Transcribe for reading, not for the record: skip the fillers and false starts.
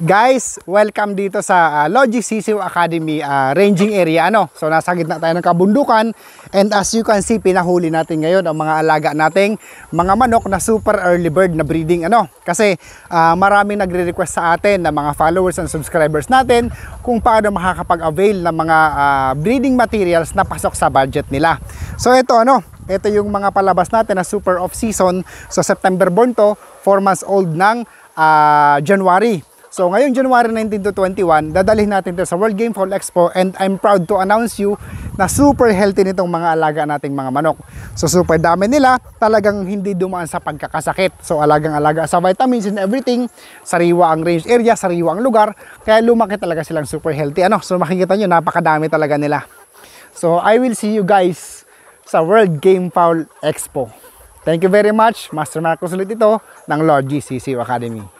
Guys, welcome dito sa Logic Sisiw Academy ranging area. So nasa gitna tayo ng kabundukan, and as you can see, pinahuli natin ngayon ang mga alaga nating mga manok na super early bird na breeding. Kasi maraming nagre-request sa atin na mga followers and subscribers natin kung paano makakapag-avail ng mga breeding materials na pasok sa budget nila. So ito yung mga palabas natin na super off season. So September born to, 4 months old ng January. So ngayong January 19 to 21, dadalhin natin ito sa World Game Fowl Expo, and I'm proud to announce you na super healthy nitong mga alaga nating mga manok. So super dami nila, talagang hindi dumaan sa pagkakasakit. So alagang-alaga sa vitamins and everything, sariwa ang range area, sariwa ang lugar, kaya lumaki talaga silang super healthy. So makikita nyo, napakadami talaga nila. So I will see you guys sa World Game Fowl Expo. Thank you very much. Master Marcos ulit ito ng Logic Sisiw Academy.